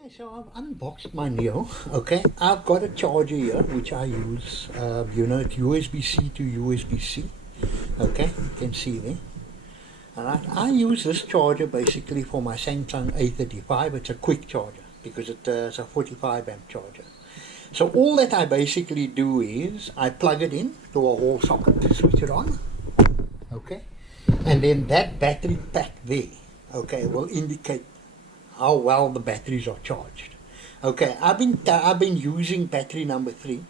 Okay, so I've unboxed my Neo. Okay, I've got a charger here which I use. It's USB-C to USB-C. Okay, you can see there. Alright, I use this charger basically for my Samsung A35. It's a quick charger because it's a 45 amp charger. So all that I basically do is I plug it in to a wall socket, switch it on. Okay, and then that battery pack there, okay, will indicate how well the batteries are charged. Okay, I've been using battery number 3,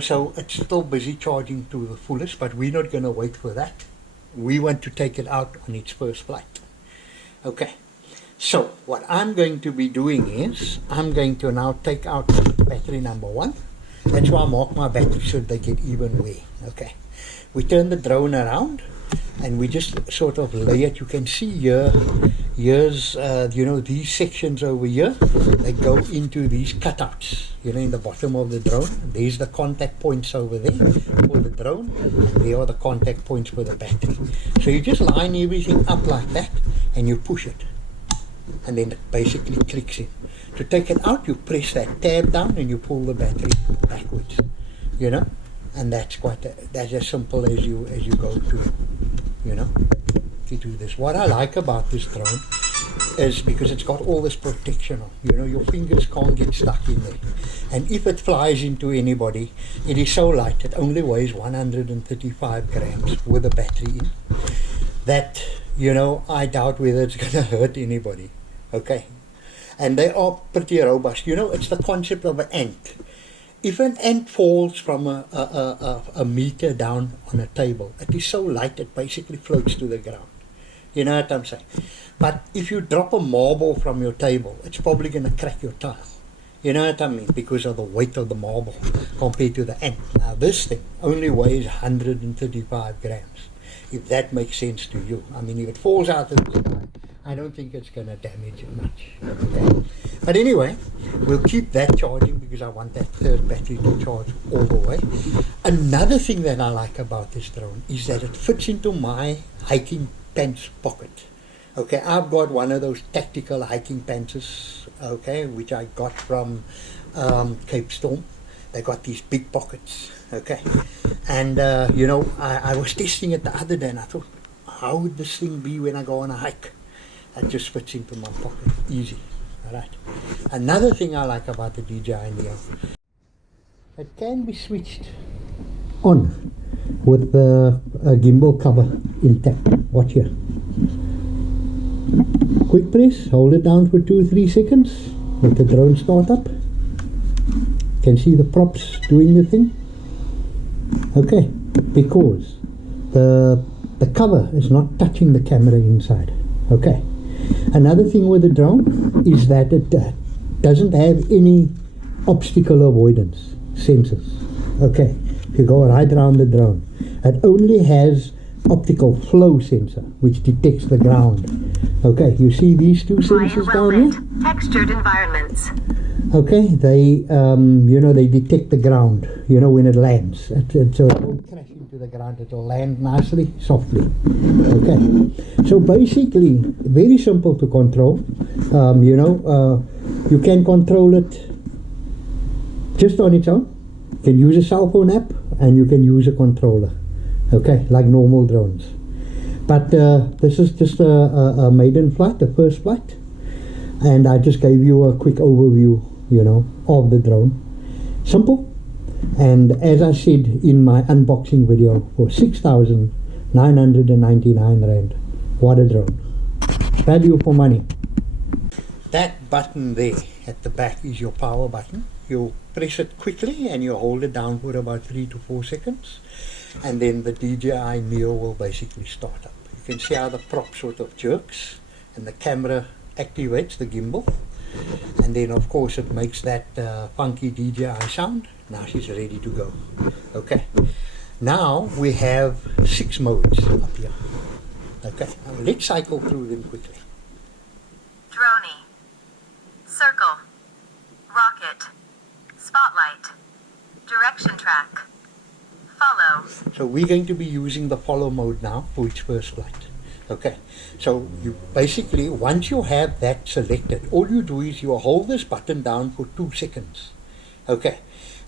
so it's still busy charging to the fullest, but we're not going to wait for that. We want to take it out on its first flight. Okay, so what I'm going to be doing is I'm going to now take out battery number 1. That's why I mark my batteries so they get even wear. Okay, we turn the drone around and we just sort of lay it. You can see here's these sections over here, they go into these cutouts, in the bottom of the drone. There's the contact points over there for the drone, and there are the contact points for the battery. So you just line everything up like that and you push it, and then it basically clicks in. To take it out, you press that tab down and you pull the battery backwards, and that's that's as simple as you go to to do this. What I like about this drone is because it's got all this protection on. Your fingers can't get stuck in there, and if it flies into anybody, it is so light, it only weighs 135 grams with a battery in, that I doubt whether it's going to hurt anybody. Okay, and they are pretty robust. It's the concept of an ant. If an ant falls from a meter down on a table, it is so light it basically floats to the ground. You know what I'm saying? But if you drop a marble from your table, it's probably going to crack your tile. You know what I mean? Because of the weight of the marble compared to the ant. Now this thing only weighs 135 grams, if that makes sense to you. I mean, if it falls out of the sky, I don't think it's going to damage it much. Okay? But anyway, we'll keep that charging because I want that third battery to charge all the way. Another thing that I like about this drone is that it fits into my hiking pants pocket. Okay, I've got one of those tactical hiking pants, okay, which I got from Cape Storm. They got these big pockets, okay. And, I was testing it the other day and I thought, how would this thing be when I go on a hike? It just fits into my pocket, easy. Alright. Another thing I like about the Dji Neo, it can be switched on with the gimbal cover intact. Watch here. Quick press, hold it down for 2-3 seconds, let the drone start up. You can see the props doing the thing. Okay, because the cover is not touching the camera inside. Okay. Another thing with the drone is that it doesn't have any obstacle avoidance sensors. Okay, if you go right around the drone, it only has optical flow sensor which detects the ground. Okay, you see these two sensors down here? Textured environments. Okay, they they detect the ground, when it lands. So it won't crash into the ground, it will land nicely, softly. Okay, so basically, very simple to control. You can control it just on its own. You can use a cell phone app and you can use a controller. Okay, like normal drones. But this is just a maiden flight, the first flight. And I just gave you a quick overview, of the drone. Simple. And as I said in my unboxing video, for 6,999 Rand, what a drone. Value for money. That button there at the back is your power button. You press it quickly and you hold it down for about 3 to 4 seconds. And then the Dji Neo will basically start up. You can see how the prop sort of jerks and the camera activates the gimbal, and then of course it makes that funky DJI sound. Now she's ready to go. Okay, now we have 6 modes up here. Okay, now let's cycle through them quickly. Droney, circle, rocket, spotlight, direction track, follow. So we're going to be using the follow mode now for its first flight. Okay, so you basically, once you have that selected, all you do is you hold this button down for 2 seconds. Okay,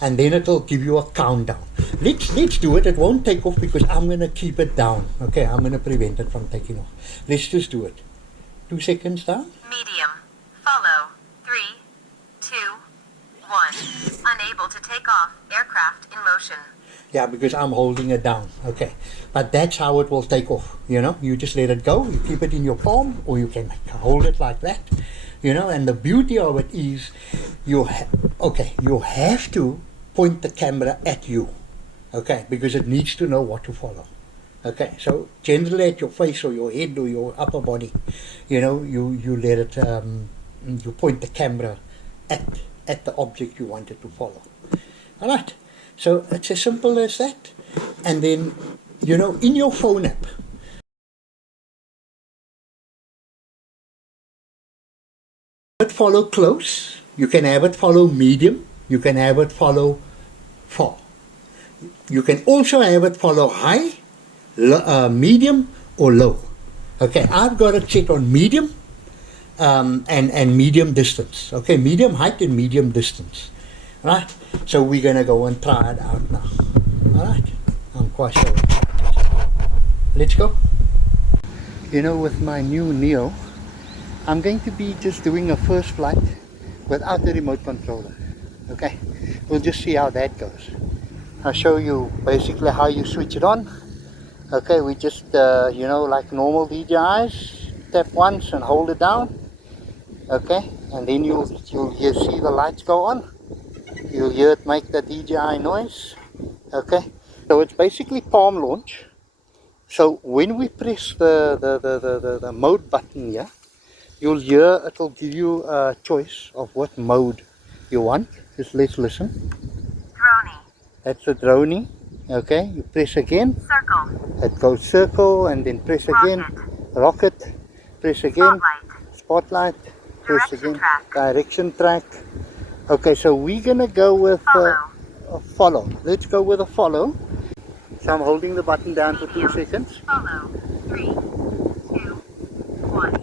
and then it'll give you a countdown. Let's do it. It won't take off because I'm gonna keep it down. Okay, I'm gonna prevent it from taking off. Let's just do it. 2 seconds down. Medium. Follow. 3, 2, 1. Unable to take off. Aircraft in motion. Yeah, because I'm holding it down. Okay, but that's how it will take off. You know, you just let it go. You keep it in your palm, or you can hold it like that. You know, and the beauty of it is, you have to point the camera at you. Okay, because it needs to know what to follow. Okay, so generally at your face or your head or your upper body, you know, you let it, you point the camera at the object you want it to follow. All right. So it's as simple as that. And then, you know, in your phone app, it follow close, you can have it follow medium, you can have it follow far. You can also have it follow high, medium or low. Okay, I've got it set on medium and medium distance. Okay, medium height and medium distance. Right, so we're going to go and try it out now. Alright, I'm quite so excited. Let's go. You know, with my new Neo, I'm going to be just doing a first flight without the remote controller. Okay, we'll just see how that goes. I'll show you basically how you switch it on. Okay, we just, you know, like normal DJIs, tap once and hold it down. Okay, and then you'll see the lights go on. You'll hear it make the DJI noise. Okay, so it's basically palm launch. So when we press the mode button here, you'll hear it'll give you a choice of what mode you want. Just let's listen. Droney. That's a droney. Okay, you press again. Circle. It goes circle, and then press again. Rocket. Press again. Spotlight. Spotlight. Press Direction again. track. Direction track. Okay, so we're gonna go with a follow. Let's go with a follow. So I'm holding the button down for 2 seconds. Follow. 3, 2, 1.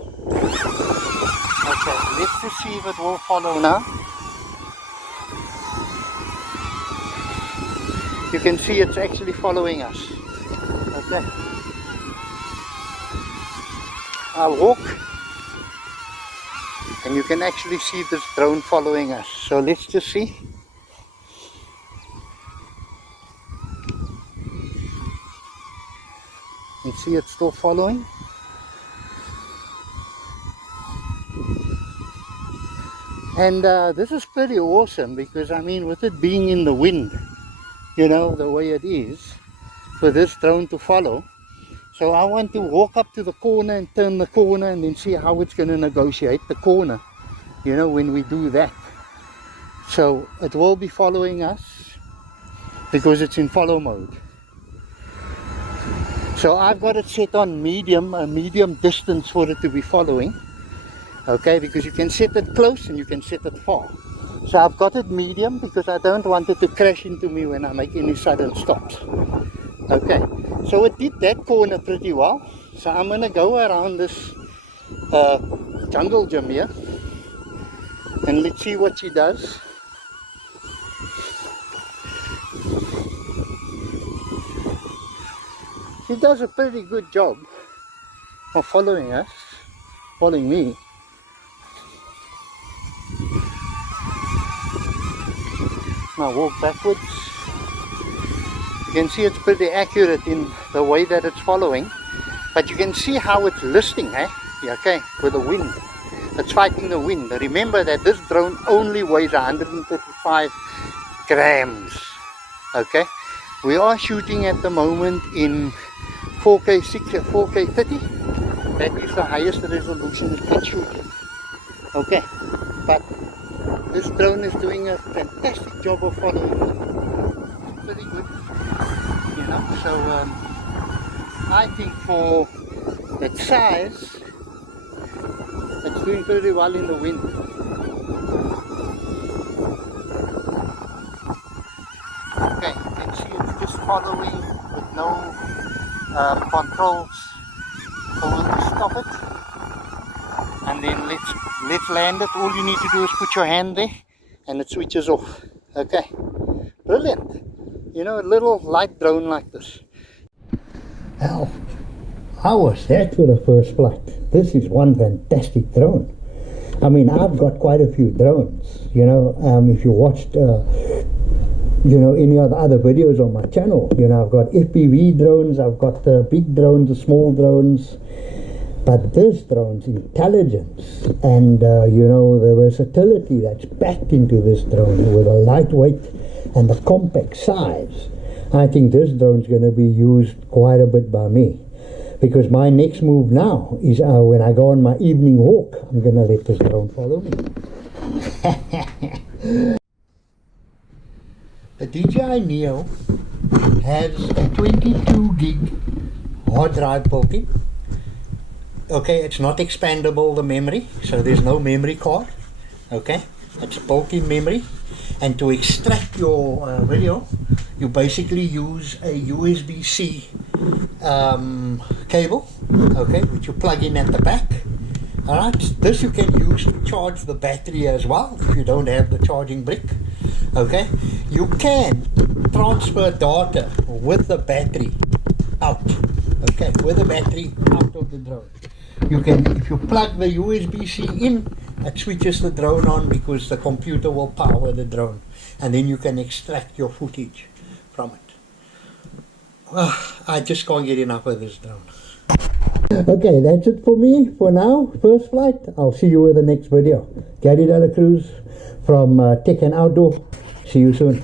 Okay, let's just see if it will follow now. You can see it's actually following us. Okay. I'll walk. And you can actually see this drone following us. So let's just see. You can see it's still following. And this is pretty awesome because, I mean, with it being in the wind, you know, the way it is, for this drone to follow. So I want to walk up to the corner and turn the corner and then see how it's going to negotiate the corner, you know, when we do that. So it will be following us because it's in follow mode. So I've got it set on medium, a medium distance for it to be following. Okay, because you can set it close and you can set it far. So I've got it medium because I don't want it to crash into me when I make any sudden stops. Okay, so it did that corner pretty well. So I'm going to go around this jungle gym here and let's see what she does. She does a pretty good job of following us, following me. Now walk backwards. You can see it's pretty accurate in the way that it's following, but you can see how it's listing, okay, with the wind. It's fighting the wind. Remember that this drone only weighs 135 grams. Okay, we are shooting at the moment in 4K 30. That is the highest resolution it can shoot in. Okay, but this drone is doing a fantastic job of following. It's pretty good, you know. So I think for its size, it's doing pretty well in the wind. Okay, you can see it's just following with no controls over of it. And then let's land it. All you need to do is put your hand there and it switches off. Okay, brilliant. You know, a little light drone like this. Hell, how was that for the first flight? This is one fantastic drone. I mean, I've got quite a few drones. You know, if you watched you know, any of the other videos on my channel, you know, I've got FPV drones, I've got the big drones, the small drones, but this drone's intelligence and you know, the versatility that's packed into this drone with the lightweight and the compact size. I think this drone's going to be used quite a bit by me, because my next move now is when I go on my evening walk, I'm going to let this drone follow me. The Dji Neo has a 22 gig hard drive built in. Okay, it's not expandable, the memory, so there's no memory card. Okay, it's built-in memory. And to extract your video, you basically use a USB-C cable, okay, which you plug in at the back. Alright, this you can use to charge the battery as well if you don't have the charging brick. Okay, you can transfer data with the battery out. Okay, with the battery out of the drone. You can, if you plug the USB-C in, it switches the drone on because the computer will power the drone, and then you can extract your footage from it. I just can't get enough of this drone. Okay, that's it for me for now. First flight. I'll see you in the next video. Gary Dela Cruz from Tech and Outdoor. See you soon.